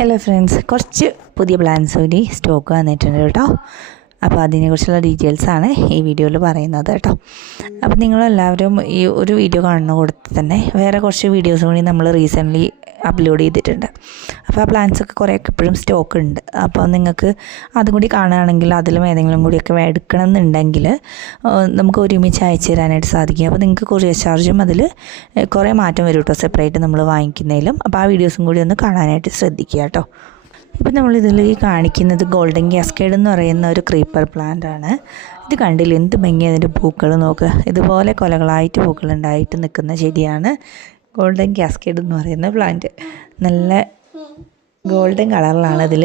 Hello friends കുറച്ച് പുതിയ plans കൂടി സ്റ്റോക്ക് വന്നിട്ടുണ്ട് കേട്ടോ. അപ്പോൾ അതിനെക്കുറിച്ചുള്ള ഡീറ്റെയിൽസാണ് ഈ വീഡിയോയിൽ പറയുന്നത് കേട്ടോ. അപ്പോൾ നിങ്ങളെല്ലാവരും ഈ ഒരു വീഡിയോ കാണുന്ന കൂടെ തന്നെ വേറെ കുറച്ച് വീഡിയോസ് കൂടി നമ്മൾ റീസെന്റ്ലി അപ്ലോഡ് ചെയ്തിട്ടുണ്ട്. അപ്പോൾ ആ പ്ലാൻസൊക്കെ കുറേയൊക്കെ ഇപ്പോഴും സ്റ്റോക്ക് ഉണ്ട്. അപ്പോൾ നിങ്ങൾക്ക് അതും കൂടി കാണുകയാണെങ്കിൽ അതിലും ഏതെങ്കിലും കൂടിയൊക്കെ എടുക്കണം എന്നുണ്ടെങ്കിൽ നമുക്ക് ഒരുമിച്ച് അയച്ചു തരാനായിട്ട് സാധിക്കും. അപ്പോൾ നിങ്ങൾക്ക് കൊറിയർ ചാർജും അതിൽ കുറേ മാറ്റം വരും കേട്ടോ സെപ്പറേറ്റ് നമ്മൾ വാങ്ങിക്കുന്നതിലും. അപ്പോൾ ആ വീഡിയോസും കൂടി ഒന്ന് കാണാനായിട്ട് ശ്രദ്ധിക്കുക കേട്ടോ ഇപ്പം നമ്മളിതിൽ ഈ കാണിക്കുന്നത് ഗോൾഡൻ ഗ്യാസ്കേഡ് എന്ന് പറയുന്ന ഒരു ക്രീപ്പർ പ്ലാന്റ് ആണ്. ഇത് കണ്ടില്ല? എന്ത് ഭംഗി അതിന്റെ പൂക്കൾ നോക്കുക ഇതുപോലെ കൊലകളായിട്ട് പൂക്കളുണ്ടായിട്ട് നിൽക്കുന്ന ചെടിയാണ്. ഗോൾഡൻ കാസ്കേഡ് എന്ന് പറയുന്ന പ്ലാന്റ്. നല്ല ഗോൾഡൻ കളറിലാണ് അതിൽ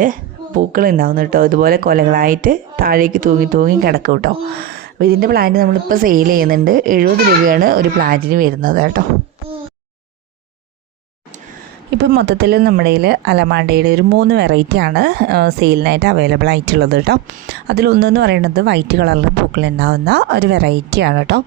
പൂക്കൾ ഉണ്ടാവുന്നത് കേട്ടോ. ഇതുപോലെ കൊലകളായിട്ട് താഴേക്ക് തൂങ്ങി തൂങ്ങി കിടക്കും കേട്ടോ. അപ്പോൾ ഇതിന്റെ പ്ലാന്റ് നമ്മളിപ്പോൾ സെയിൽ ചെയ്യുന്നുണ്ട്. എഴുപത് രൂപയാണ് ഒരു പ്ലാന്റിന് വരുന്നത് കേട്ടോ. ഇപ്പം മൊത്തത്തിൽ നമ്മുടെ കയ്യിൽ അലമാണ്ടയുടെ ഒരു മൂന്ന് വെറൈറ്റി ആണ് സെയിലിനായിട്ട് അവൈലബിൾ ആയിട്ടുള്ളത് കേട്ടോ. അതിലൊന്നെന്ന് പറയുന്നത് വൈറ്റ് കളറിൽ പൂക്കളുണ്ടാവുന്ന ഒരു വെറൈറ്റി ആണ് കേട്ടോ.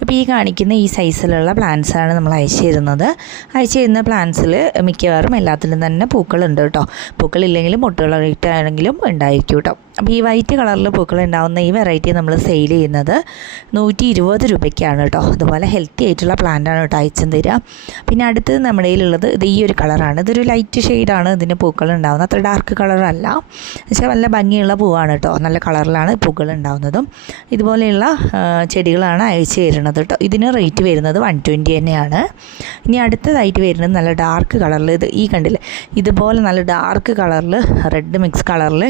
അപ്പോൾ ഈ കാണിക്കുന്ന ഈ സൈസിലുള്ള പ്ലാന്റ്സ് ആണ് നമ്മൾ അയച്ചു തരുന്നത്. അയച്ചു തരുന്ന പ്ലാന്റ്സിൽ മിക്കവാറും എല്ലാത്തിലും തന്നെ പൂക്കളുണ്ട് കേട്ടോ. പൂക്കളില്ലെങ്കിലും മുട്ടുകളായിട്ടാണെങ്കിലും ഉണ്ടായിരിക്കും കേട്ടോ. അപ്പോൾ ഈ വൈറ്റ് കളറിൽ പൂക്കൾ ഉണ്ടാവുന്ന ഈ വെറൈറ്റി നമ്മൾ സെയിൽ ചെയ്യുന്നത് നൂറ്റി ഇരുപത് രൂപയ്ക്കാണ് കേട്ടോ അതുപോലെ ഹെൽത്തി ആയിട്ടുള്ള പ്ലാന്റാണ് കേട്ടോ അയച്ചും തരിക പിന്നെ അടുത്തത് നമ്മുടെ കയ്യിലുള്ളത് ഇത് ഈ ഒരു കളറാണ് ഇതൊരു ലൈറ്റ് ഷെയ്ഡാണ് ഇതിന് പൂക്കൾ ഉണ്ടാകുന്നത് അത്ര ഡാർക്ക് കളറല്ല പക്ഷേ നല്ല ഭംഗിയുള്ള പൂവാണ് കേട്ടോ നല്ല കളറിലാണ് പൂക്കൾ ഉണ്ടാകുന്നതും ഇതുപോലെയുള്ള ചെടികളാണ് അയച്ചു തരുന്നത് കേട്ടോ ഇതിന് റേറ്റ് വരുന്നത് വൺ ട്വന്റി തന്നെയാണ്. ഇനി അടുത്തതായിട്ട് വരുന്നത് നല്ല ഡാർക്ക് കളറിൽ ഇത് ഈ കണ്ടില്ലേ? ഇതുപോലെ നല്ല ഡാർക്ക് കളറിൽ റെഡ് മിക്സ് കളറിൽ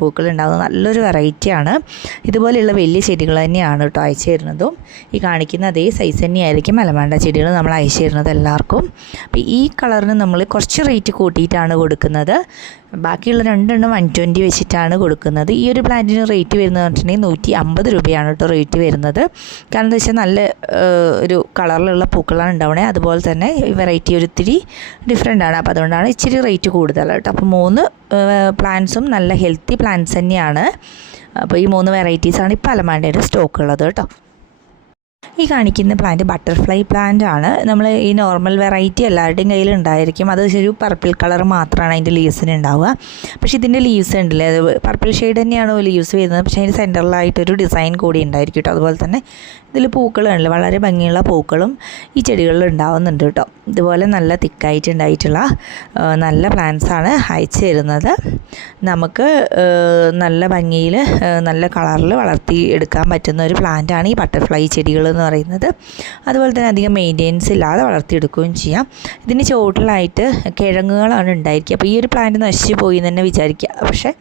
പൂക്കൾ ഉണ്ടാകുന്ന നല്ലൊരു വെറൈറ്റിയാണ് ഇതുപോലെയുള്ള വലിയ ചെടികൾ തന്നെയാണ് കേട്ടോ അയച്ചു തരുന്നതും. ഈ കാണിക്കുന്ന അതേ സൈസ് തന്നെയായിരിക്കും മലമാണ്ട ചെടികൾ നമ്മൾ അയച്ചു തരുന്നത് എല്ലാവർക്കും. അപ്പോൾ ഈ കളറിന് നമ്മൾ കുറച്ച് റേറ്റ് കൂട്ടിയിട്ടാണ് കൊടുക്കുന്നത്. ബാക്കിയുള്ള രണ്ടെണ്ണം വൺ ട്വന്റി വെച്ചിട്ടാണ് കൊടുക്കുന്നത്. ഈ ഒരു പ്ലാന്റിന് റേറ്റ് വരുന്നത് പറഞ്ഞിട്ടുണ്ടെങ്കിൽ നൂറ്റി അമ്പത് രൂപയാണ് കേട്ടോ റേറ്റ് വരുന്നത്. കാരണം എന്താ വെച്ചാൽ നല്ല ഒരു കളറിലുള്ള പൂക്കളാണ് ഉണ്ടാവണേ അതുപോലെ തന്നെ വെറൈറ്റി ഒരു ഇത്തിരി ഡിഫറെന്റ് ആണ്. അപ്പോൾ അതുകൊണ്ടാണ് ഇച്ചിരി റേറ്റ് കൂടുതൽ കേട്ടോ. അപ്പോൾ മൂന്ന് പ്ലാന്റ്സും നല്ല ഹെൽത്തി പ്ലാന്റ്സ് തന്നെയാണ്. അപ്പോൾ ഈ മൂന്ന് വെറൈറ്റീസാണ് ഇപ്പോൾ അലമാണ്ടയുടെ സ്റ്റോക്ക് ഉള്ളത് കേട്ടോ. ഈ കാണിക്കുന്ന പ്ലാന്റ് ബട്ടർഫ്ലൈ പ്ലാന്റ് ആണ്. നമ്മൾ ഈ നോർമൽ വെറൈറ്റി എല്ലാവരുടെയും കയ്യിൽ ഉണ്ടായിരിക്കും അത് ഒരു പർപ്പിൾ കളർ മാത്രമാണ് അതിന്റെ ലീവ്സിന് ഉണ്ടാവുക പക്ഷേ ഇതിന്റെ ലീവ്സ് ഉണ്ടല്ലേ? അത് പർപ്പിൾ ഷെയ്ഡ് തന്നെയാണ് ലീവ്സ് വരുന്നത്? പക്ഷേ അതിന്റെ സെന്ററിലായിട്ടൊരു ഡിസൈൻ കൂടി ഉണ്ടായിരിക്കും കേട്ടോ അതുപോലെ തന്നെ ഇതിൽ പൂക്കളുണ്ട് വളരെ ഭംഗിയുള്ള പൂക്കളും ഈ ചെടികളിൽ ഉണ്ടാവുന്നുണ്ട് കേട്ടോ ഇതുപോലെ നല്ല തിക്കായിട്ട് ഉണ്ടായിട്ടുള്ള നല്ല പ്ലാന്റ്സ് ആണ് അയച്ചു തരുന്നത്. നമുക്ക് നല്ല ഭംഗിയിൽ നല്ല കളറിൽ വളർത്തി എടുക്കാൻ പറ്റുന്ന ഒരു പ്ലാന്റാണ് ഈ ബട്ടർഫ്ലൈ ചെടികൾ എന്ന് പറയുന്നത്. അതുപോലെ തന്നെ അധികം മെയിന്റെനൻസ് ഇല്ലാതെ വളർത്തിയെടുക്കുകയും ചെയ്യാം. ഇതിന് ചോട്ടിലായിട്ട് കിഴങ്ങുകളാണ് ഉണ്ടായിരിക്കുക. അപ്പോൾ ഈ ഒരു പ്ലാന്റ് നശിച്ചു പോയി എന്ന് തന്നെ വിചാരിക്കുക. പക്ഷേ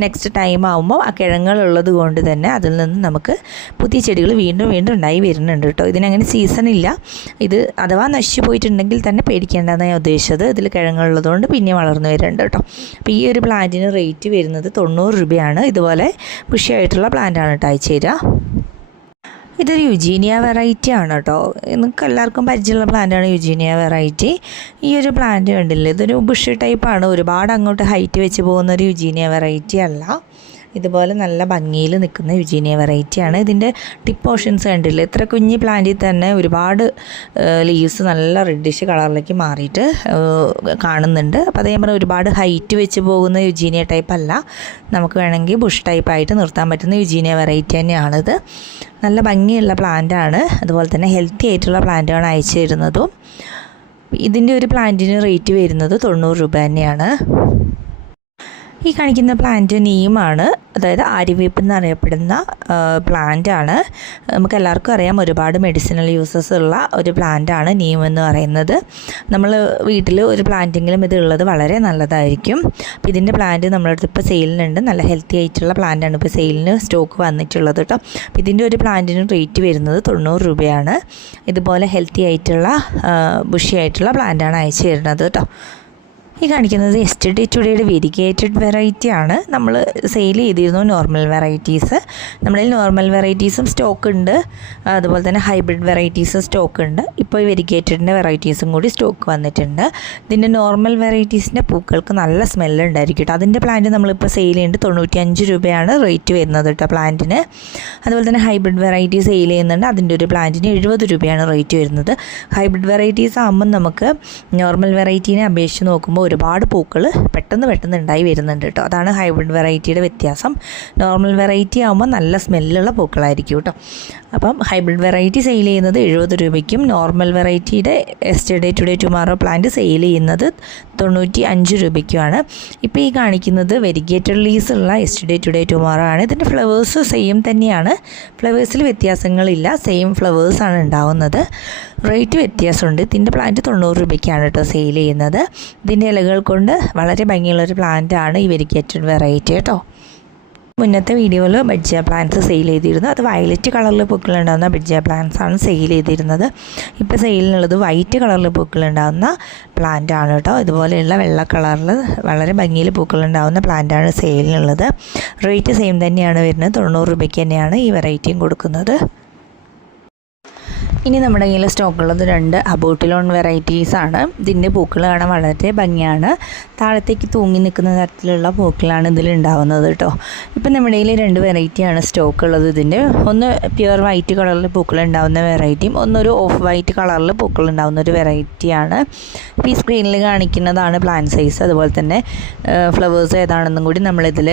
നെക്സ്റ്റ് ടൈം ആകുമ്പോൾ ആ കിഴങ്ങുകളുള്ളത് കൊണ്ട് തന്നെ അതിൽ നിന്ന് നമുക്ക് പുതിയ ചെടികൾ വീണ്ടും വീണ്ടും ഉണ്ടായി വരുന്നുണ്ട് കേട്ടോ. ഇതിനങ്ങനെ സീസൺ ഇല്ല. ഇത് അഥവാ നശിച്ചു പോയിട്ടുണ്ടെങ്കിൽ തന്നെ പേടിക്കേണ്ടതെന്ന് ഞാൻ ഉദ്ദേശിച്ചത്. ഇതിൽ കിഴങ്ങുള്ളതുകൊണ്ട് പിന്നെ വളർന്നു വരുന്നുണ്ട് കേട്ടോ. അപ്പോൾ ഈ ഒരു പ്ലാന്റിന് റേറ്റ് വരുന്നത് തൊണ്ണൂറ് രൂപയാണ്. ഇതുപോലെ ബുഷിയായിട്ടുള്ള പ്ലാന്റാണ് കേട്ടോ. അയച്ചു തരിക. ഇതൊരു യുജീനിയ വെറൈറ്റി ആണ് കേട്ടോ നിങ്ങൾക്ക് എല്ലാവർക്കും പരിചയമുള്ള പ്ലാന്റാണ് യുജീനിയ വെറൈറ്റി ഈ ഒരു പ്ലാന്റ് കണ്ടില്ലേ? ഇതൊരു ബുഷ് ടൈപ്പാണ് ഒരുപാട് അങ്ങോട്ട് ഹൈറ്റ് വെച്ച് പോകുന്ന ഒരു യുജീനിയ വെറൈറ്റി അല്ല. ഇതുപോലെ നല്ല ഭംഗിയിൽ നിൽക്കുന്ന യുജീനിയ വെറൈറ്റിയാണ് ഇതിന്റെ ടിപ്പ് പോർഷൻസ് കണ്ടില്ലേ? ഇത്ര കുഞ്ഞി പ്ലാന്റിൽ തന്നെ ഒരുപാട് ലീവ്സ് നല്ല റെഡിഷ് കളറിലേക്ക് മാറിയിട്ട് കാണുന്നുണ്ട്. അപ്പോൾ അതേ പറഞ്ഞാൽ ഒരുപാട് ഹൈറ്റ് വെച്ച് പോകുന്ന യുജീനിയ ടൈപ്പ് അല്ല. നമുക്ക് വേണമെങ്കിൽ ബുഷ് ടൈപ്പായിട്ട് നിർത്താൻ പറ്റുന്ന യുജീനിയ വെറൈറ്റി തന്നെയാണിത്. നല്ല ഭംഗിയുള്ള പ്ലാന്റാണ് അതുപോലെ തന്നെ ഹെൽത്തി ആയിട്ടുള്ള പ്ലാന്റാണ് അയച്ചു തരുന്നതും. ഇതിന്റെ ഒരു പ്ലാന്റിന് റേറ്റ് വരുന്നത് തൊണ്ണൂറ് രൂപ തന്നെയാണ്. ഈ കാണിക്കുന്ന പ്ലാന്റ് നീമാണ് അതായത് ആര്യവേപ്പ് എന്നറിയപ്പെടുന്ന പ്ലാന്റ് ആണ്. നമുക്ക് എല്ലാവർക്കും അറിയാം ഒരുപാട് മെഡിസിനൽ യൂസസ് ഉള്ള ഒരു പ്ലാന്റ് ആണ് നീം എന്ന് പറയുന്നത്. നമ്മൾ വീട്ടിൽ ഒരു പ്ലാന്റെങ്കിലും ഇത് ഉള്ളത് വളരെ നല്ലതായിരിക്കും. അപ്പോൾ ഇതിന്റെ പ്ലാന്റ് നമ്മുടെ അടുത്ത് ഇപ്പോൾ സെയിലിനുണ്ട് നല്ല ഹെൽത്തി ആയിട്ടുള്ള പ്ലാന്റ് ആണ് ഇപ്പോൾ സെയിലിന് സ്റ്റോക്ക് വന്നിട്ടുള്ളത് കേട്ടോ. അപ്പോൾ ഇതിന്റെ ഒരു പ്ലാന്റിന് റേറ്റ് വരുന്നത് തൊണ്ണൂറ് രൂപയാണ്. ഇതുപോലെ ഹെൽത്തി ആയിട്ടുള്ള ബുഷി ആയിട്ടുള്ള പ്ലാന്റ് ആണ് അയച്ചു തരുന്നത് കേട്ടോ. ഈ കാണിക്കുന്നത് എസ്റ്റഡി ടുഡേയുടെ വെരിഗേറ്റഡ് വെറൈറ്റി ആണ്. നമ്മൾ സെയിൽ ചെയ്തിരുന്നു നോർമൽ വെറൈറ്റീസ് നമ്മളിൽ നോർമൽ വെറൈറ്റീസും സ്റ്റോക്ക് ഉണ്ട്. അതുപോലെ തന്നെ ഹൈബ്രിഡ് വെറൈറ്റീസും സ്റ്റോക്ക് ഉണ്ട്. ഇപ്പോൾ ഈ വെരിഗേറ്റഡിന്റെ വെറൈറ്റീസും കൂടി സ്റ്റോക്ക് വന്നിട്ടുണ്ട്. ഇതിന്റെ നോർമൽ വെറൈറ്റീസിന്റെ പൂക്കൾക്ക് നല്ല സ്മെല്ല് ഉണ്ടായിരിക്കും കേട്ടോ. അതിന്റെ പ്ലാന്റ് നമ്മളിപ്പോൾ സെയിൽ ചെയ്യുന്നുണ്ട്. തൊണ്ണൂറ്റി അഞ്ച് രൂപയാണ് റേറ്റ് വരുന്നത് കേട്ടോ പ്ലാന്റിന് അതുപോലെ തന്നെ ഹൈബ്രിഡ് വെറൈറ്റി സെയിൽ ചെയ്യുന്നുണ്ട്. അതിന്റെ ഒരു പ്ലാന്റിന് എഴുപത് രൂപയാണ് റേറ്റ് വരുന്നത്. ഹൈബ്രിഡ് വെറൈറ്റീസ് ആകുമ്പം നമുക്ക് നോർമൽ വെറൈറ്റീനെ അപേക്ഷിച്ച് നോക്കുമ്പോൾ ഒരുപാട് പൂക്കൾ പെട്ടെന്ന് പെട്ടെന്ന് ഉണ്ടായി വരുന്നുണ്ട് കേട്ടോ. അതാണ് ഹൈബ്രിഡ് വെറൈറ്റിയുടെ വ്യത്യാസം. നോർമൽ വെറൈറ്റി ആകുമ്പോൾ നല്ല സ്മെല്ലുള്ള പൂക്കളായിരിക്കും കേട്ടോ. അപ്പം ഹൈബ്രിഡ് വെറൈറ്റി സെയിൽ ചെയ്യുന്നത് എഴുപത് രൂപയ്ക്കും normal വെറൈറ്റിയുടെ yesterday today tomorrow plant sale ചെയ്യുന്നത് തൊണ്ണൂറ്റി അഞ്ച് രൂപയ്ക്കുമാണ്. ഇപ്പോൾ ഈ കാണിക്കുന്നത് വെരിഗേറ്റഡ് ലീസ് ഉള്ള എസ്റ്റർഡേ ടുഡേ ടുമാറോ ആണ്. ഇതിന്റെ ഫ്ലവേഴ്സ് സെയിം തന്നെയാണ്. ഫ്ലവേഴ്സിൽ വ്യത്യാസങ്ങളില്ല. സെയിം ഫ്ലവേഴ്സാണ് ഉണ്ടാവുന്നത്. റേറ്റ് വ്യത്യാസമുണ്ട്. ഇതിന്റെ പ്ലാന്റ് തൊണ്ണൂറ് രൂപയ്ക്കാണ് കേട്ടോ സെയിൽ ചെയ്യുന്നത്. ഇതിന്റെ ഇലകൾ കൊണ്ട് വളരെ ഭംഗിയുള്ളൊരു പ്ലാന്റാണ് ഈ വെരിക്കേറ്റഡ് വെറൈറ്റി കേട്ടോ. മുന്നത്തെ വീഡിയോയിൽ ബഡ്ജ പ്ലാന്റ്സ് സെയിൽ ചെയ്തിരുന്നു. അത് വയലറ്റ് കളറിൽ പൂക്കളുണ്ടാകുന്ന ബഡ്ജ പ്ലാന്റ്സ് ആണ് സെയിൽ ചെയ്തിരുന്നത്. ഇപ്പോൾ സെയിലിനുള്ളത് വൈറ്റ് കളറിൽ പൂക്കളുണ്ടാകുന്ന പ്ലാന്റ് ആണ് കേട്ടോ. ഇതുപോലെയുള്ള വെള്ള കളറിൽ വളരെ ഭംഗിയിൽ പൂക്കളുണ്ടാകുന്ന ആണ് സെയിലിനുള്ളത്. റേറ്റ് സെയിം തന്നെയാണ് വരുന്നത്. തൊണ്ണൂറ് രൂപയ്ക്ക് തന്നെയാണ് ഈ വെറൈറ്റിയും കൊടുക്കുന്നത്. ഇനി നമ്മുടെ കയ്യിൽ സ്റ്റോക്കുള്ളത് രണ്ട് അബോട്ടിലോൺ വെറൈറ്റീസ് ആണ്. ഇതിന്റെ പൂക്കൾ കാണാൻ വളരെ ഭംഗിയാണ്. താഴത്തേക്ക് തൂങ്ങി നിൽക്കുന്ന തരത്തിലുള്ള പൂക്കളാണ് ഇതിൽ ഉണ്ടാവുന്നത് കേട്ടോ ഇപ്പം നമ്മുടെ കയ്യിൽ രണ്ട് വെറൈറ്റിയാണ് സ്റ്റോക്ക് ഉള്ളത് ഇതിന്റെ ഒന്ന് പ്യുവർ വൈറ്റ് കളറിൽ പൂക്കൾ ഉണ്ടാവുന്ന വെറൈറ്റിയും ഒന്നൊരു ഓഫ് വൈറ്റ് കളറിൽ പൂക്കൾ ഉണ്ടാവുന്ന ഒരു വെറൈറ്റിയാണ് ഇപ്പോൾ ഈ സ്ക്രീനിൽ കാണിക്കുന്നതാണ് പ്ലാൻ സൈസ് അതുപോലെ തന്നെ ഫ്ലവേഴ്സ് ഏതാണെന്നും കൂടി നമ്മളിതിൽ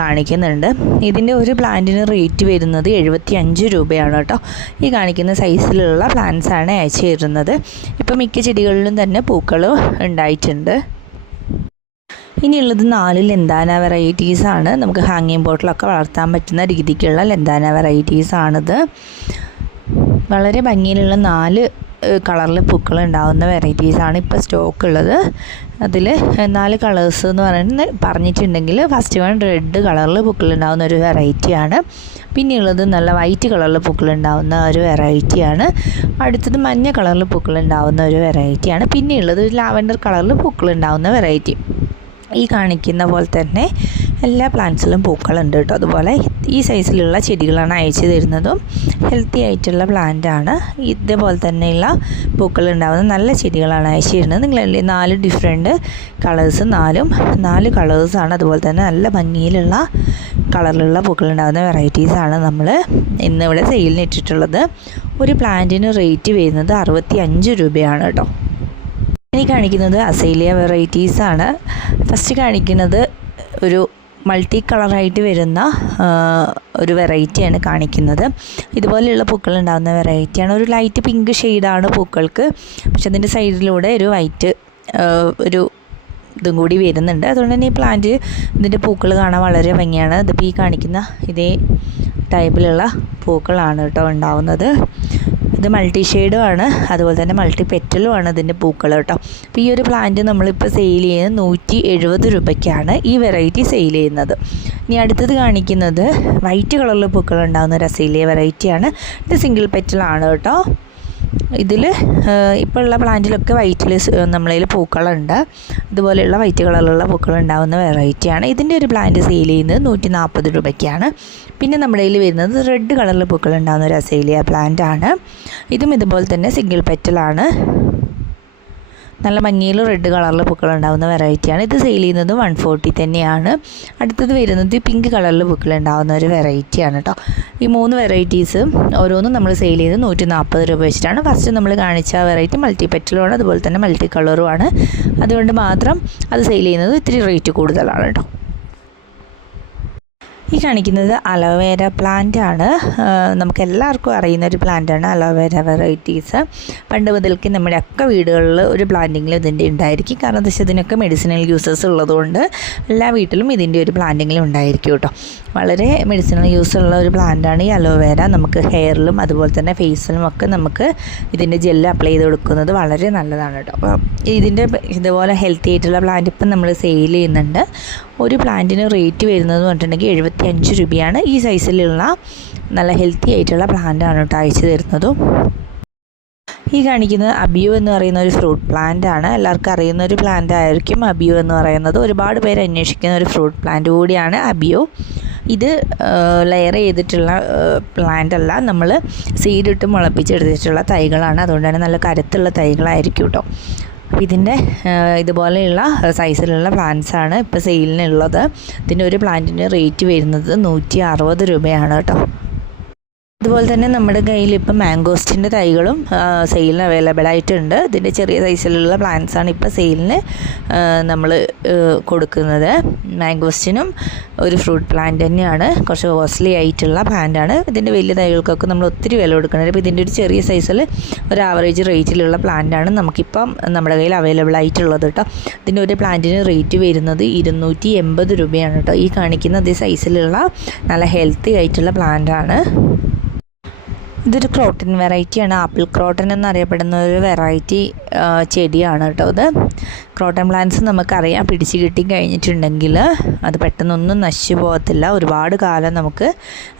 കാണിക്കുന്നുണ്ട്. ഇതിന്റെ ഒരു പ്ലാന്റിന് റേറ്റ് വരുന്നത് എഴുപത്തി അഞ്ച് രൂപയാണ് കേട്ടോ ഈ കാണിക്കുന്ന സൈസിലുള്ള പ്ലാന്റ്സ് ആണ് അയച്ചു തരുന്നത് ഇപ്പോൾ മിക്ക ചെടികളിലും തന്നെ പൂക്കൾ ഉണ്ടായിട്ടുണ്ട്. ഇനിയുള്ളത് നാല് ലെന്താന വെറൈറ്റീസാണ് നമുക്ക് ഹാങ്ങിങ് ബോട്ടിലൊക്കെ വളർത്താൻ പറ്റുന്ന രീതിക്കുള്ള ലെന്താന വെറൈറ്റീസാണിത് വളരെ ഭംഗിയിലുള്ള നാല് കളറിൽ പൂക്കൾ ഉണ്ടാകുന്ന വെറൈറ്റീസാണ് ഇപ്പോൾ സ്റ്റോക്ക് ഉള്ളത്. അതിൽ നാല് കളേഴ്സ് എന്ന് പറയുന്നത് പറഞ്ഞിട്ടുണ്ടെങ്കിൽ ഫസ്റ്റ് വൺ റെഡ് കളറിൽ പൂക്കൾ ഉണ്ടാകുന്ന ഒരു വെറൈറ്റിയാണ് പിന്നെയുള്ളത് നല്ല വൈറ്റ് കളറിൽ പൂക്കൾ ഉണ്ടാകുന്ന ഒരു വെറൈറ്റിയാണ് അടുത്തത് മഞ്ഞ കളറിൽ പൂക്കൾ ഉണ്ടാകുന്ന ഒരു വെറൈറ്റിയാണ് പിന്നെയുള്ളത് ലാവൻഡർ കളറിൽ പൂക്കൾ ഉണ്ടാകുന്ന വെറൈറ്റി ഈ കാണിക്കുന്ന പോലെ തന്നെ എല്ലാ പ്ലാന്റ്സിലും പൂക്കളുണ്ട് കേട്ടോ അതുപോലെ ഈ സൈസിലുള്ള ചെടികളാണ് അയച്ചു തരുന്നതും ഹെൽത്തി ആയിട്ടുള്ള പ്ലാന്റ് ആണ്. ഇതേപോലെ തന്നെയുള്ള പൂക്കൾ ഉണ്ടാകുന്ന നല്ല ചെടികളാണ് അയച്ചു തരുന്നത്. നിങ്ങളല്ലേ നാല് ഡിഫറെന്റ് കളേഴ്സ് നാലും നാല് കളേഴ്സാണ് അതുപോലെ തന്നെ നല്ല ഭംഗിയിലുള്ള കളറിലുള്ള പൂക്കൾ ഉണ്ടാകുന്ന വെറൈറ്റീസാണ് നമ്മൾ ഇന്നിവിടെ സെയിലിന് ഇട്ടിട്ടുള്ളത്. ഒരു പ്ലാന്റിന് റേറ്റ് വരുന്നത് അറുപത്തി അഞ്ച് രൂപയാണ് കേട്ടോ ഇനി കാണിക്കുന്നത് അസൈലിയ വെറൈറ്റീസാണ് ഫസ്റ്റ് കാണിക്കുന്നത് ഒരു മൾട്ടി കളറായിട്ട് വരുന്ന ഒരു വെറൈറ്റിയാണ് കാണിക്കുന്നത്. ഇതുപോലെയുള്ള പൂക്കൾ ഉണ്ടാകുന്ന വെറൈറ്റിയാണ്. ഒരു ലൈറ്റ് പിങ്ക് ഷെയ്ഡാണ് പൂക്കൾക്ക്. പക്ഷെ അതിന്റെ സൈഡിലൂടെ ഒരു വൈറ്റ് ഒരു ഇതും കൂടി വരുന്നുണ്ട്. അതുകൊണ്ട് തന്നെ ഈ പ്ലാന്റ് ഇതിന്റെ പൂക്കൾ കാണാൻ വളരെ ഭംഗിയാണ്. ഇതിപ്പോൾ ഈ കാണിക്കുന്ന ഇതേ ടൈപ്പിലുള്ള പൂക്കളാണ് കേട്ടോ ഉണ്ടാവുന്നത്. ഇത് മൾട്ടി ഷെയ്ഡും ആണ്. അതുപോലെ തന്നെ മൾട്ടി പെറ്റലും ആണ് ഇതിന്റെ പൂക്കൾ കേട്ടോ. അപ്പോൾ ഈ ഒരു പ്ലാന്റ് നമ്മളിപ്പോൾ സെയിൽ ചെയ്യുന്നത് നൂറ്റി എഴുപത് രൂപയ്ക്കാണ് ഈ വെറൈറ്റി സെയിൽ ചെയ്യുന്നത്. ഇനി അടുത്തത് കാണിക്കുന്നത് വൈറ്റ് കളറിൽ പൂക്കൾ ഉണ്ടാകുന്ന രസീലിയ വെറൈറ്റിയാണ് ഇത് സിംഗിൾ പെറ്റലാണ് കേട്ടോ. ഇതിൽ ഇപ്പോൾ ഉള്ള പ്ലാന്റിലൊക്കെ വൈറ്റിൽ നമ്മളതിൽ പൂക്കളുണ്ട്. ഇതുപോലെയുള്ള വൈറ്റ് കളറിലുള്ള പൂക്കൾ ഉണ്ടാകുന്ന വെറൈറ്റിയാണ് ഇതിന്റെ ഒരു പ്ലാന്റ് സെയിൽ ചെയ്യുന്നത് നൂറ്റി നാൽപ്പത് രൂപയ്ക്കാണ്. പിന്നെ നമ്മുടെ കയ്യിൽ വരുന്നത് റെഡ് കളറിൽ പൂക്കൾ ഉണ്ടാകുന്ന ഒരു അസേലിയ പ്ലാന്റ് ആണ്. ഇതും ഇതുപോലെ തന്നെ സിംഗിൾ പെറ്റലാണ് നല്ല മഞ്ഞയിൽ റെഡ് കളറിൽ പൂക്കൾ ഉണ്ടാകുന്ന വെറൈറ്റിയാണ് ഇത് സെയിൽ ചെയ്യുന്നത് വൺ ഫോർട്ടി തന്നെയാണ്. അടുത്തത് വരുന്നത് പിങ്ക് കളറിൽ പൂക്കൾ ഉണ്ടാകുന്ന ഒരു വെറൈറ്റിയാണ് കേട്ടോ ഈ മൂന്ന് വെറൈറ്റീസ് ഓരോന്നും നമ്മൾ സെയിൽ ചെയ്ത് നൂറ്റി നാൽപ്പത് രൂപ വെച്ചിട്ടാണ്. ഫസ്റ്റ് നമ്മൾ കാണിച്ച വെറൈറ്റി മൾട്ടി പെറ്റലുമാണ് അതുപോലെ തന്നെ മൾട്ടി കളറുമാണ് അതുകൊണ്ട് മാത്രം അത് സെയിൽ ചെയ്യുന്നത് ഇത്തിരി റേറ്റ് കൂടുതലാണ് കേട്ടോ ഈ കാണിക്കുന്നത് അലോവേര പ്ലാന്റ് ആണ്. നമുക്ക് എല്ലാവർക്കും അറിയുന്ന ഒരു പ്ലാന്റ് ആണ് അലോവേര വെറൈറ്റീസ് പണ്ട് മുതൽക്ക് നമ്മുടെ ഒക്കെ വീടുകളിൽ ഒരു പ്ലാന്റിങ്ങിലും ഇതിന്റെ ഉണ്ടായിരിക്കും. കാരണം വെച്ചാൽ ഇതിനൊക്കെ മെഡിസിനൽ യൂസസ് ഉള്ളതുകൊണ്ട് എല്ലാ വീട്ടിലും ഇതിന്റെ ഒരു പ്ലാന്റിങ്ങിലും ഉണ്ടായിരിക്കും കേട്ടോ. വളരെ മെഡിസിനൽ യൂസ് ഉള്ള ഒരു പ്ലാന്റാണ് ഈ അലോവേര നമുക്ക് ഹെയറിലും അതുപോലെ തന്നെ ഫേസിലും ഒക്കെ നമുക്ക് ഇതിന്റെ ജെല്ല് അപ്ലൈ ചെയ്ത് കൊടുക്കുന്നത് വളരെ നല്ലതാണ് കേട്ടോ അപ്പോൾ ഇതിന്റെ ഇതുപോലെ ഹെൽത്തി ആയിട്ടുള്ള പ്ലാന്റ് ഇപ്പം നമ്മൾ സെയിൽ ചെയ്യുന്നുണ്ട്. ഒരു പ്ലാന്റിന് റേറ്റ് വരുന്നത് പറഞ്ഞിട്ടുണ്ടെങ്കിൽ എഴുപത്തി അഞ്ച് രൂപയാണ്. ഈ സൈസിലുള്ള നല്ല ഹെൽത്തി ആയിട്ടുള്ള പ്ലാന്റാണ് കേട്ടോ അയച്ചു തരുന്നതും. ഈ കാണിക്കുന്നത് അബിയു എന്ന് പറയുന്ന ഒരു ഫ്രൂട്ട് പ്ലാന്റ് ആണ്. എല്ലാവർക്കും അറിയുന്ന ഒരു പ്ലാന്റ് ആയിരിക്കും അബിയു എന്ന് പറയുന്നത്. ഒരുപാട് പേര് അന്വേഷിക്കുന്ന ഒരു ഫ്രൂട്ട് പ്ലാന്റ് കൂടിയാണ് അബിയു. ഇത് ലെയർ ചെയ്തിട്ടുള്ള പ്ലാന്റ് അല്ല. നമ്മൾ സീഡിട്ട് മുളപ്പിച്ചെടുത്തിട്ടുള്ള തൈകളാണ്. അതുകൊണ്ട് തന്നെ നല്ല കരുത്തുള്ള തൈകളായിരിക്കും കേട്ടോ അപ്പോൾ ഇതിന്റെ ഇതുപോലെയുള്ള സൈസിലുള്ള പ്ലാന്റ്സ് ആണ് ഇപ്പോൾ സെയിലിനുള്ളത് ഇതിന്റെ ഒരു പ്ലാന്റിന്റെ റേറ്റ് വരുന്നത് നൂറ്റി അറുപത് രൂപയാണ് കേട്ടോ അതുപോലെ തന്നെ നമ്മുടെ കയ്യിൽ ഇപ്പം മാംഗോസ്റ്റിന്റെ തൈകളും സെയിലിന് അവൈലബിൾ ആയിട്ടുണ്ട്. ഇതിന്റെ ചെറിയ സൈസിലുള്ള പ്ലാന്റ്സ് ആണ് ഇപ്പോൾ സെയിലിന് നമ്മൾ കൊടുക്കുന്നത്. മാംഗോസ്റ്റിനും ഒരു ഫ്രൂട്ട് പ്ലാന്റ് തന്നെയാണ്. കുറച്ച് കോസ്റ്റ്ലി ആയിട്ടുള്ള പ്ലാന്റ് ആണ്. ഇതിന്റെ വലിയ തൈകൾക്കൊക്കെ നമ്മൾ ഒത്തിരി വില കൊടുക്കുന്നത് അപ്പോൾ ഇതിന്റെ ഒരു ചെറിയ സൈസിൽ ഒരു ആവറേജ് റേറ്റിലുള്ള പ്ലാന്റ് ആണ് നമുക്കിപ്പം നമ്മുടെ കയ്യിൽ അവൈലബിൾ ആയിട്ടുള്ളത് കേട്ടോ. ഇതിന്റെ ഒരു പ്ലാന്റിന് റേറ്റ് വരുന്നത് ഇരുന്നൂറ്റി എൺപത് രൂപയാണ് കേട്ടോ. ഈ കാണിക്കുന്ന അതേ സൈസിലുള്ള നല്ല ഹെൽത്തി ആയിട്ടുള്ള പ്ലാന്റ് ആണ്. ഇതൊരു ക്രോട്ടൺ വെറൈറ്റിയാണ് ആപ്പിൾ ക്രോട്ടൺ എന്നറിയപ്പെടുന്ന ഒരു വെറൈറ്റി ചെടിയാണ് കേട്ടോ ഇത്. ക്രോട്ടൺ പ്ലാന്റ്സ് നമുക്കറിയാം. പിടിച്ച് കിട്ടി കഴിഞ്ഞിട്ടുണ്ടെങ്കിൽ അത് പെട്ടെന്നൊന്നും നശിച്ചു പോകത്തില്ല. ഒരുപാട് കാലം നമുക്ക്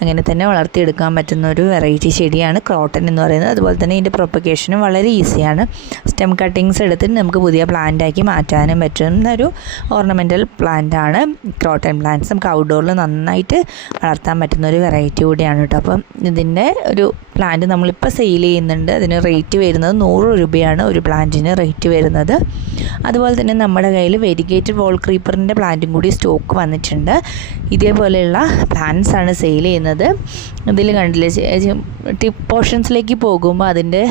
അങ്ങനെ തന്നെ വളർത്തിയെടുക്കാൻ പറ്റുന്ന ഒരു വെറൈറ്റി ചെടിയാണ് ക്രോട്ടൺ എന്ന് പറയുന്നത്. അതുപോലെ തന്നെ ഇതിന്റെ പ്രൊപ്പഗേഷനും വളരെ ഈസിയാണ് സ്റ്റെം കട്ടിങ്സ് എടുത്തിട്ട് നമുക്ക് പുതിയ പ്ലാന്റാക്കി മാറ്റാനും പറ്റുന്ന ഒരു ഓർണമെന്റൽ പ്ലാന്റാണ് ക്രോട്ടൺ പ്ലാന്റ്സ് നമുക്ക് ഔട്ട്ഡോറിൽ നന്നായിട്ട് വളർത്താൻ പറ്റുന്ന ഒരു വെറൈറ്റി കൂടിയാണ് കേട്ടോ. അപ്പം ഇതിന്റെ ഒരു പ്ലാന്റ് നമ്മളിപ്പോൾ സെയിൽ ചെയ്യുന്നുണ്ട്. അതിന് റേറ്റ് വരുന്നത് നൂറ് രൂപയാണ് ഒരു പ്ലാന്റിന് റേറ്റ് വരുന്നത്. അതുപോലെ തന്നെ നമ്മുടെ കയ്യിൽ വെരിഗേറ്റഡ് വോൾ ക്രീപ്പറിന്റെ പ്ലാന്റും കൂടി സ്റ്റോക്ക് വന്നിട്ടുണ്ട്. ഇതേപോലെയുള്ള പ്ലാന്റ്സ് ആണ് സെയിൽ ചെയ്യുന്നത്. ഇതിൽ കണ്ടില്ലേ ടിപ്പ് പോർഷൻസിലേക്ക് പോകുമ്പോൾ അതിന്റെ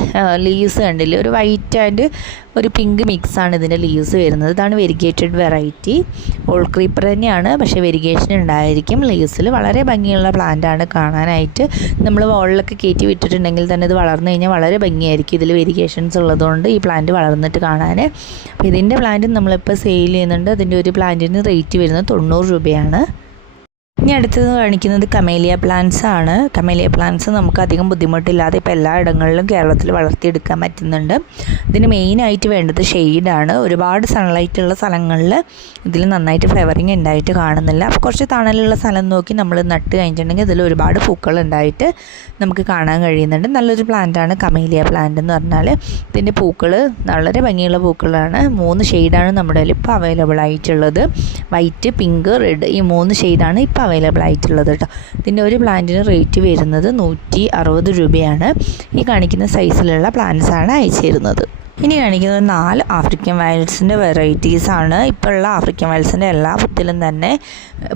ലീവ്സ് കണ്ടില്ലേ ഒരു വൈറ്റ് ആൻഡ് ഒരു പിങ്ക് മിക്സ് ആണ് ഇതിന്റെ ലീവ്സ് വരുന്നത്. ഇതാണ് വെരിഗേറ്റഡ് വെറൈറ്റി വോൾ ക്രീപ്പർ തന്നെയാണ് പക്ഷേ വെരിഗേഷൻ ഉണ്ടായിരിക്കും. ലീവ്സിൽ വളരെ ഭംഗിയുള്ള പ്ലാന്റ് ആണ് കാണാനായിട്ട്. നമ്മൾ വോളിലൊക്കെ കയറ്റി വിട്ടിട്ടുണ്ടെങ്കിൽ തന്നെ ഇത് വളർന്നു കഴിഞ്ഞാൽ വളരെ ഭംഗിയായിരിക്കും ഇതിൽ വെരിഗേഷൻസ് ഉള്ളതുകൊണ്ട് ഈ പ്ലാന്റ് വളർന്നിട്ട് കാണാൻ ഇതിന്റെ പ്ലാന്റ് നമ്മളിപ്പോൾ സെയിൽ ചെയ്യുന്നുണ്ട്. അതിന്റെ ഒരു പ്ലാന്റിന് റേറ്റ് വരുന്നത് തൊണ്ണൂറ് രൂപയാണ്. ഇനി അടുത്തത് കാണിക്കുന്നത് കമേലിയ പ്ലാന്റ്സ് ആണ്. കമേലിയ പ്ലാന്റ്സ് നമുക്ക് അധികം ബുദ്ധിമുട്ടില്ലാതെ ഇപ്പോൾ എല്ലാ ഇടങ്ങളിലും കേരളത്തിൽ വളർത്തിയെടുക്കാൻ പറ്റുന്നുണ്ട്. ഇതിന് മെയിനായിട്ട് വേണ്ടത് ഷെയ്ഡാണ് ഒരുപാട് സൺലൈറ്റ് ഉള്ള സ്ഥലങ്ങളിൽ ഇതിൽ നന്നായിട്ട് ഫ്ലവറിങ് ഉണ്ടായിട്ട് കാണുന്നില്ല. അപ്പോൾ കുറച്ച് തണലുള്ള സ്ഥലം നോക്കി നമ്മൾ നട്ട് കഴിഞ്ഞിട്ടുണ്ടെങ്കിൽ ഇതിൽ ഒരുപാട് പൂക്കൾ ഉണ്ടായിട്ട് നമുക്ക് കാണാൻ കഴിയുന്നുണ്ട്. നല്ലൊരു പ്ലാന്റാണ് കമേലിയ പ്ലാന്റ് എന്ന് പറഞ്ഞാൽ ഇതിന്റെ പൂക്കൾ വളരെ ഭംഗിയുള്ള പൂക്കളാണ്. മൂന്ന് ഷെയ്ഡാണ് നമ്മുടെ ഇപ്പോൾ അവൈലബിൾ ആയിട്ടുള്ളത്. വൈറ്റ് പിങ്ക് റെഡ് ഈ മൂന്ന് ഷെയ്ഡാണ് ഇപ്പോൾ അവൈലബിൾ ആയിട്ടുള്ളത് കേട്ടോ ഇതിന്റെ ഒരു പ്ലാന്റിന് റേറ്റ് വരുന്നത് നൂറ്റി അറുപത് രൂപയാണ്. ഈ കാണിക്കുന്ന സൈസിലുള്ള പ്ലാന്റ്സാണ് അയച്ചു തരുന്നത് ഇനി കാണിക്കുന്നത് നാല് ആഫ്രിക്കൻ വയൽസിന്റെ വെറൈറ്റീസാണ് ഇപ്പോൾ ഉള്ള ആഫ്രിക്കൻ വയൽസിന്റെ എല്ലാ പുത്തിലും തന്നെ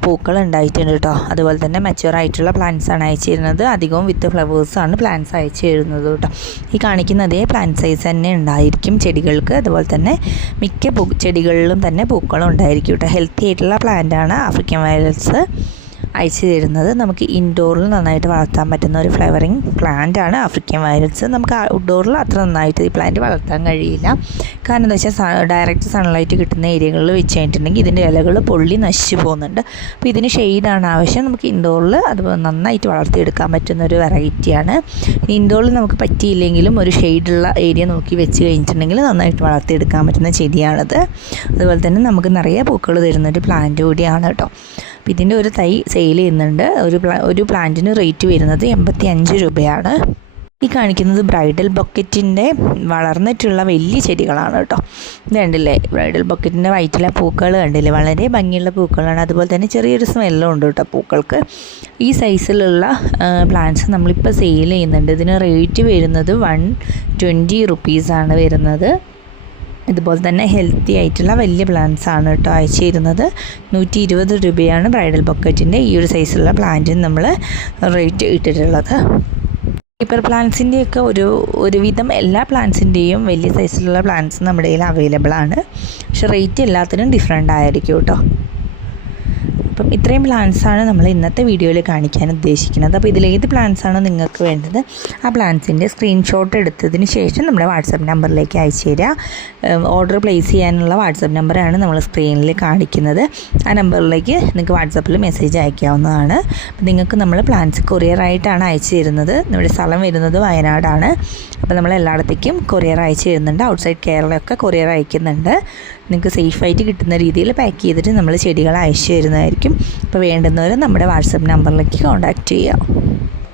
പൂക്കൾ ഉണ്ടായിട്ടുണ്ട് കേട്ടോ അതുപോലെ തന്നെ മെച്ചുവർ ആയിട്ടുള്ള പ്ലാന്റ്സ് ആണ് അയച്ചു തരുന്നത് അധികവും വിത്ത് ഫ്ലവേഴ്സാണ് പ്ലാന്റ്സ് അയച്ചു തരുന്നത് കേട്ടോ ഈ കാണിക്കുന്ന അതേ പ്ലാന്റ് സൈസ് തന്നെ ഉണ്ടായിരിക്കും ചെടികൾക്ക്. അതുപോലെ തന്നെ മിക്ക പൂ ചെടികളിലും തന്നെ പൂക്കളും ഉണ്ടായിരിക്കും കേട്ടോ ഹെൽത്തി ആയിട്ടുള്ള പ്ലാന്റ് ആണ് ആഫ്രിക്കൻ വയൽസ് അയച്ചു തരുന്നത് നമുക്ക് ഇൻഡോറിൽ നന്നായിട്ട് വളർത്താൻ പറ്റുന്ന ഒരു ഫ്ലവറിങ് പ്ലാന്റ് ആണ്. ആഫ്രിക്കൻ വയലറ്റ്സ് നമുക്ക് ഔട്ട്ഡോറിൽ അത്ര നന്നായിട്ട് ഈ പ്ലാന്റ് വളർത്താൻ കഴിയില്ല. കാരണം എന്താ വെച്ചാൽ ഡയറക്റ്റ് സൺലൈറ്റ് കിട്ടുന്ന ഏരിയകളിൽ വെച്ച് കഴിഞ്ഞിട്ടുണ്ടെങ്കിൽ ഇതിന്റെ ഇലകൾ പൊള്ളി നശിച്ചു പോകുന്നുണ്ട്. അപ്പോൾ ഇതിന് ഷെയ്ഡാണ് ആവശ്യം. നമുക്ക് ഇൻഡോറിൽ അത് നന്നായിട്ട് വളർത്തിയെടുക്കാൻ പറ്റുന്ന ഒരു വെറൈറ്റിയാണ് ഇൻഡോറിൽ നമുക്ക് പറ്റിയില്ലെങ്കിലും ഒരു ഷെയ്ഡുള്ള ഏരിയ നോക്കി വെച്ച് കഴിഞ്ഞിട്ടുണ്ടെങ്കിൽ നന്നായിട്ട് വളർത്തിയെടുക്കാൻ പറ്റുന്ന ചെടിയാണത്. അതുപോലെ തന്നെ നമുക്ക് നിറയെ പൂക്കൾ തരുന്നൊരു പ്ലാന്റ് കൂടിയാണ് കേട്ടോ. അപ്പോൾ ഇതിന്റെ ഒരു തൈ സെയിൽ ചെയ്യുന്നുണ്ട്. ഒരു ഒരു പ്ലാന്റിന് റേറ്റ് വരുന്നത് എൺപത്തി അഞ്ച് രൂപയാണ്. ഈ കാണിക്കുന്നത് ബ്രൈഡൽ ബക്കറ്റിന്റെ വളർന്നിട്ടുള്ള വലിയ ചെടികളാണ് കേട്ടോ. ഇത് കണ്ടില്ലേ? ബ്രൈഡൽ ബക്കറ്റിന്റെ വയറ്റിലെ പൂക്കൾ കണ്ടില്ലേ? വളരെ ഭംഗിയുള്ള പൂക്കളാണ്. അതുപോലെ തന്നെ ചെറിയൊരു സ്മെല്ലും ഉണ്ട് കേട്ടോ പൂക്കൾക്ക്. ഈ സൈസിലുള്ള പ്ലാന്റ്സ് നമ്മളിപ്പോൾ സെയിൽ ചെയ്യുന്നുണ്ട്. ഇതിന് റേറ്റ് വരുന്നത് വൺ ട്വന്റി റുപ്പീസാണ് വരുന്നത്. ഇതുപോലെ തന്നെ ഹെൽത്തി ആയിട്ടുള്ള വലിയ പ്ലാന്റ്സ് ആണ് കേട്ടോ അയച്ചു തരുന്നത് നൂറ്റി ഇരുപത് രൂപയാണ് ബ്രൈഡൽ ബൊക്കറ്റിന്റെ ഈ ഒരു സൈസുള്ള പ്ലാന്റിന് നമ്മൾ റേറ്റ് ഇട്ടിട്ടുള്ളത്. പേപ്പർ പ്ലാന്റ്സിന്റെയൊക്കെ ഒരു ഒരുവിധം എല്ലാ പ്ലാന്റ്സിന്റെയും വലിയ സൈസിലുള്ള പ്ലാന്റ്സ് നമ്മുടെ കയ്യിൽ അവൈലബിൾ ആണ്. പക്ഷെ റേറ്റ് എല്ലാത്തിനും ഡിഫറെന്റ് ആയിരിക്കും കേട്ടോ. അപ്പം ഇത്രയും പ്ലാൻസാണ് നമ്മൾ ഇന്നത്തെ വീഡിയോയിൽ കാണിക്കാൻ ഉദ്ദേശിക്കുന്നത്. അപ്പോൾ ഇതിലേത് പ്ലാൻസാണ് നിങ്ങൾക്ക് വേണ്ടത് ആ പ്ലാൻസിന്റെ സ്ക്രീൻഷോട്ട് എടുത്തതിന് ശേഷം നമ്മുടെ വാട്സപ്പ് നമ്പറിലേക്ക് അയച്ചു തരിക. ഓർഡർ പ്ലേസ് ചെയ്യാനുള്ള വാട്സപ്പ് നമ്പറാണ് നമ്മൾ സ്ക്രീനിൽ കാണിക്കുന്നത്. ആ നമ്പറിലേക്ക് നിങ്ങൾക്ക് വാട്സപ്പിൽ മെസ്സേജ് അയക്കാവുന്നതാണ്. അപ്പോൾ നിങ്ങൾക്ക് നമ്മൾ പ്ലാൻസ് കൊറിയറായിട്ടാണ് അയച്ചു തരുന്നത്. നമ്മുടെ സ്ഥലം വരുന്നത് വയനാടാണ്. അപ്പോൾ നമ്മൾ എല്ലായിടത്തേക്കും കൊറിയർ അയച്ചു തരുന്നുണ്ട്. ഔട്ട്സൈഡ് കേരളമൊക്കെ കൊറിയർ അയക്കുന്നുണ്ട്. നിങ്ങൾക്ക് സേഫായിട്ട് കിട്ടുന്ന രീതിയിൽ പാക്ക് ചെയ്തിട്ട് നമ്മൾ ചെടികൾ അയച്ചു തരുന്നതായിരിക്കും. അപ്പോൾ വേണ്ടുന്നവർ നമ്മുടെ വാട്സപ്പ് നമ്പറിലേക്ക് കോൺടാക്റ്റ് ചെയ്യാം.